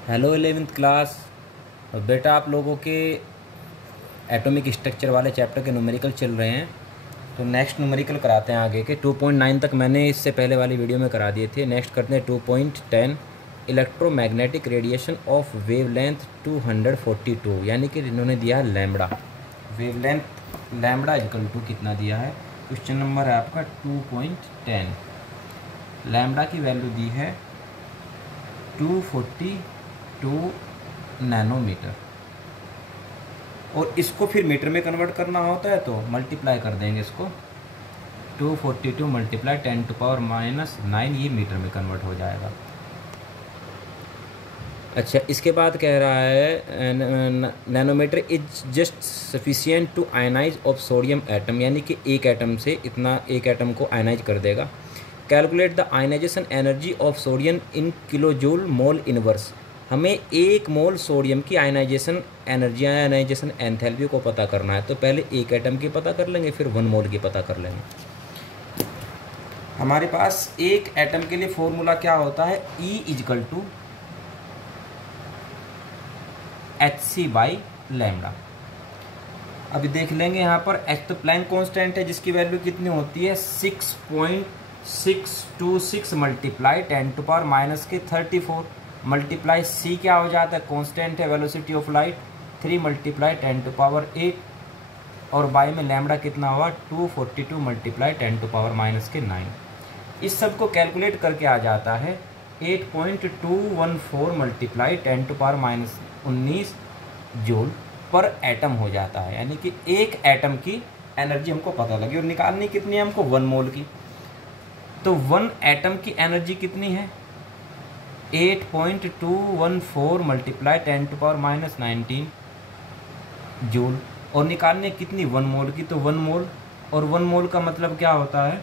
Hello 11th class. और बेटा आप लोगों के एटॉमिक स्ट्रक्चर वाले चैप्टर के न्यूमेरिकल चल रहे हैं, तो नेक्स्ट न्यूमेरिकल कराते हैं आगे के। 2.9 तक मैंने इससे पहले वाली वीडियो में करा दिए थे। नेक्स्ट करते हैं 2.10 इलेक्ट्रोमैग्नेटिक रेडिएशन ऑफ वेवलेंथ 242, यानी कि इन्होंने दिया है lambda. Wavelength lambda equal to कितना दिया है, क्वेश्चन नंबर है आपका 2.10। लैम्बडा की वैल्यू दी है 242 नैनोमीटर, और इसको फिर मीटर में कन्वर्ट करना होता है तो मल्टीप्लाई कर देंगे इसको। 242 मल्टीप्लाई 10⁻⁹ ये मीटर में कन्वर्ट हो जाएगा। अच्छा, इसके बाद कह रहा है nanometre is just sufficient to ionise of sodium atom, यानी कि एक एटम से इतना एक एटम को आयनाइज कर देगा। Calculate the ionisation energy of sodium in kilojoule mole inverse. हमें 1 मोल सोडियम की आयनाइजेशन एनर्जी, आयनाइजेशन एंथैल्पी को पता करना है, तो पहले एक एटम की पता कर लेंगे, फिर 1 मोल की पता कर लेंगे। हमारे पास एक एटम के लिए फॉर्मूला क्या होता है, E इजकल टू hc/λ। अभी देख लेंगे यहाँ पर h तो प्लैंक कांस्टेंट है, जिसकी वैल्यू कितनी होती है 6.626 मल्टीप्लाई 10⁻⁻34 मल्टीप्लाई c क्या हो जाता है, कांस्टेंट है, वेलोसिटी ऑफ लाइट 3 मल्टीप्लाई 10⁸, और बाई में लैम्बडा कितना हुआ 242 मल्टीप्लाई 10⁻⁹। इस सब को कैलकुलेट करके आ जाता है 8.214 मल्टीप्लाई 10⁻⁻19 जूल पर एटम हो जाता है। यानी कि एक एटम की एनर्जी हमको पता लगी, और निकालनी कितनी है हमको 1 मोल की। तो 1 एटम की एनर्जी कितनी है 8.214 मल्टीप्लाई 10⁻⁻19 जूल, और निकालने कितनी 1 मोल की, तो 1 मोल, और 1 मोल का मतलब क्या होता है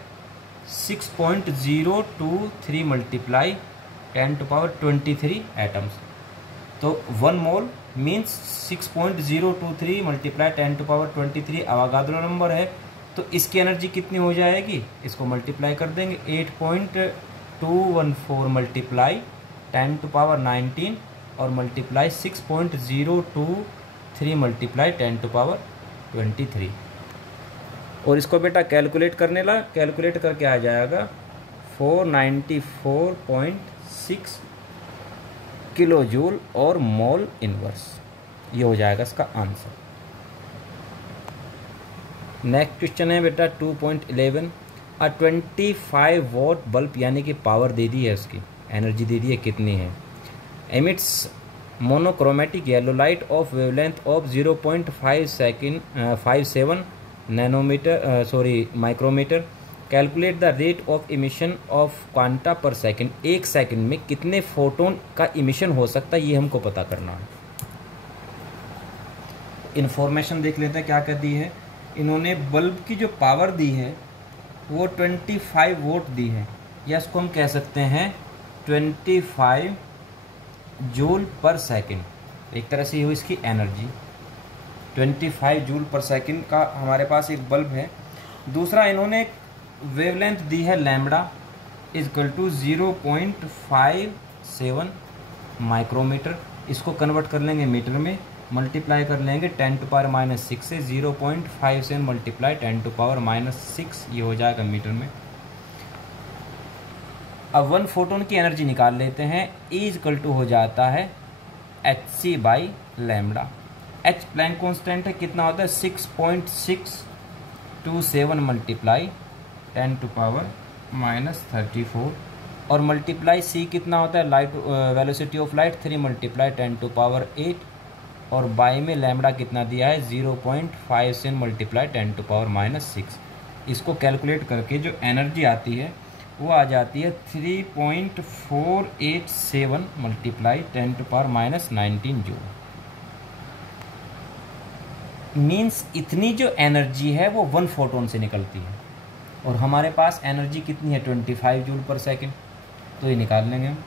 6.023 मल्टीप्लाई 10⁻23 एटम्स। तो 1 मोल मीन्स 6.023 मल्टीप्लाई 10⁻23 अवागाद्रो नंबर है। तो इसकी एनर्जी कितनी हो जाएगी, इसको मल्टीप्लाई कर देंगे 8.214 मल्टीप्लाई 10⁻19 और मल्टीप्लाई 6.023 मल्टीप्लाई 10⁻23, और इसको बेटा कैलकुलेट करने ला, कैलकुलेट करके आ जाएगा 494.6 किलो जूल और मोल इनवर्स। ये हो जाएगा इसका आंसर। नेक्स्ट क्वेश्चन है बेटा 2.11 अ 25 वॉट बल्ब, यानी कि पावर दे दी है, उसकी एनर्जी दे दी है कितनी है, emits monochromatic yellow light of wavelength of 0.57 nanometre micrometre. Calculate the rate of emission of quanta per second. एक सेकंड में कितने फोटोन का इमिशन हो सकता है, ये हमको पता करना है। इन्फॉर्मेशन देख लेते हैं क्या क्या दी है इन्होंने। बल्ब की जो पावर दी है वो 25 वोट दी है, या इसको हम कह सकते हैं 25 जूल पर सेकंड। एक तरह से ये हुई इसकी एनर्जी, 25 जूल पर सेकंड का हमारे पास एक बल्ब है। दूसरा इन्होंने वेवलेंथ दी है लैम्बडा इजकल टू 0.57 माइक्रोमीटर। इसको कन्वर्ट कर लेंगे मीटर में, मल्टीप्लाई कर लेंगे 10⁻⁻6 से 0.57 मल्टीप्लाई 10⁻⁻6, ये हो जाएगा मीटर में। अब 1 फोटोन की एनर्जी निकाल लेते हैं। E इजकल टू हो जाता है hc/λ। h प्लैंक कांस्टेंट है, कितना होता है 6.627 मल्टीप्लाई 10⁻⁻34, और मल्टीप्लाई c कितना होता है light velocity of light 3 multiply 10⁸, और बाई में लैम्बडा कितना दिया है 0.57 मल्टीप्लाई 10⁻⁻6। इसको कैलकुलेट करके जो एनर्जी आती है वो आ जाती है 3.487 मल्टीप्लाई 10⁻⁻19 जूल। मीन्स इतनी जो एनर्जी है वो 1 फोटोन से निकलती है, और हमारे पास एनर्जी कितनी है 25 जूल पर सेकंड, तो ये निकाल लेंगे हम।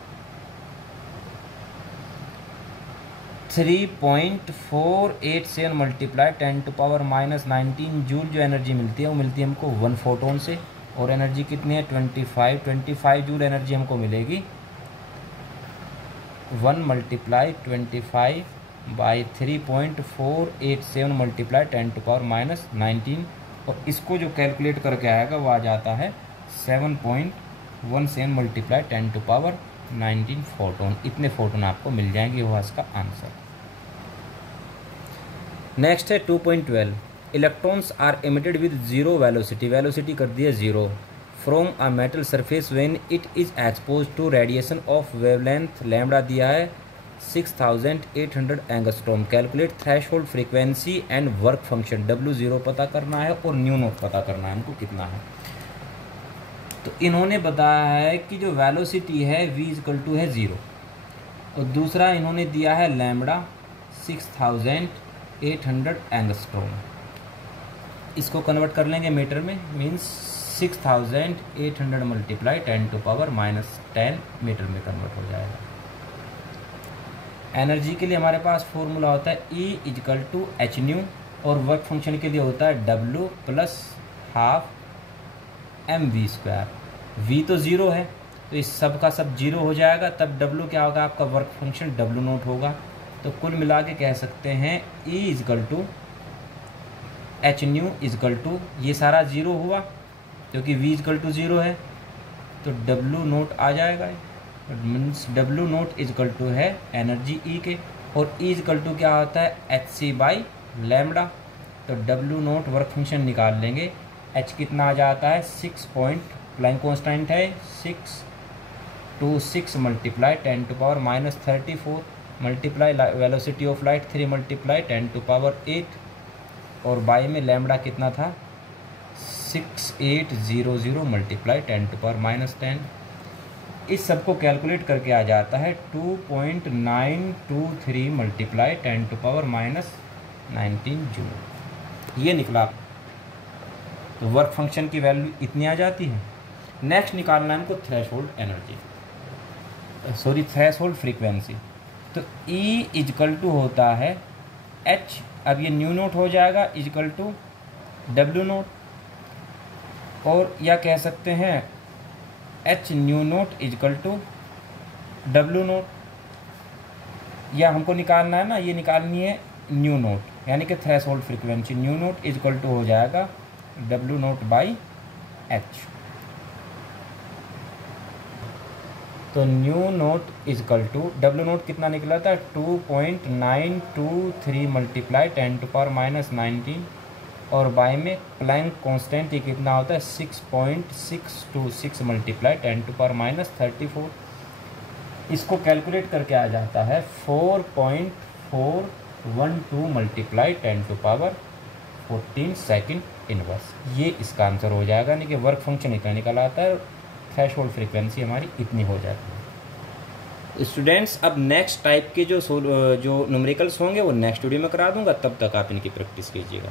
3.487 मल्टीप्लाई 10⁻⁻19 जूल जो एनर्जी मिलती है वो मिलती है हमको 1 फोटोन से, और एनर्जी कितनी है 25 जूल एनर्जी हमको मिलेगी 1 मल्टीप्लाई 25 बाई 3.487 मल्टीप्लाई 10⁻⁻19, और इसको जो कैलकुलेट करके आएगा वो आ जाता है 7.17 मल्टीप्लाई 10⁻19 फोटोन। इतने फोटोन आपको मिल जाएंगे, वो इसका आंसर। नेक्स्ट है 2.12, electrons are emitted with zero velocity, velocity कर दिया zero, from a metal surface when it is expose to radiation of wavelength lambda दिया है 6800 angstrom. Calculate threshold frequency and work function, W0 पता करना है और new note पता करना है हमको कितना है। तो इन्होंने बताया है कि जो वेलोसिटी है v = है 0, और दूसरा इन्होंने दिया है लैम्बडा 6800 एंगस्ट्रॉम। इसको कन्वर्ट कर लेंगे मीटर में, मीन्स 6800 मल्टीप्लाई 10⁻⁻10 मीटर में कन्वर्ट हो जाएगा। एनर्जी के लिए हमारे पास फॉर्मूला होता है E = hν, और वर्क फंक्शन के लिए होता है W + ½ mv²। v तो 0 है, तो इस सब का सब 0 हो जाएगा, तब W क्या होगा, आपका वर्क फंक्शन W0 होगा। तो कुल मिला के कह सकते हैं E = hν ये सारा 0 हुआ क्योंकि v = 0 है, तो W0 आ जाएगा। मीन्स W0 = है एनर्जी E के, और E = क्या होता है hc/λ। तो W0 वर्क फंक्शन निकाल लेंगे, h कितना आ जाता है 6 प्लैंक कांस्टेंट है 6 multiply 10⁻34 multiply velocity of light 3 multiply 10⁸, और बाई में लैम्बडा कितना था 6800 मल्टीप्लाई 10⁻⁻10। इस सब को कैलकुलेट करके आ जाता है 2.923 मल्टीप्लाई 10⁻⁻19 जूल। ये निकला। तो वर्क फंक्शन की वैल्यू इतनी आ जाती है। नेक्स्ट निकालना है हमको threshold energy, sorry threshold frequency. तो E = होता है h, अब ये न्यू नोट हो जाएगा = W0, और या कह सकते हैं h न्यू नोट = W0, या हमको निकालना है ना, ये निकालनी है न्यू नोट यानी कि थ्रेशोल्ड फ्रीक्वेंसी। न्यू नोट = हो जाएगा W0/h। तो न्यू नोट W0 कितना निकला था 2.923 मल्टीप्लाई 10⁻⁻19, और बाई में प्लैंक कांस्टेंट ये कितना होता है 6.626 मल्टीप्लाई 10⁻34। इसको कैलकुलेट करके आ जाता है 4.412 मल्टीप्लाई 10⁻14 सेकंड इनवर्स। ये इसका आंसर हो जाएगा, यानी कि वर्क फंक्शन इतना निकल आता है, थ्रेशोल्ड फ्रीक्वेंसी हमारी इतनी हो जाती है। स्टूडेंट्स, अब नेक्स्ट टाइप के जो न्यूमेरिकल्स होंगे वो नेक्स्ट वीडियो में करा दूंगा, तब तक आप इनकी प्रैक्टिस कीजिएगा।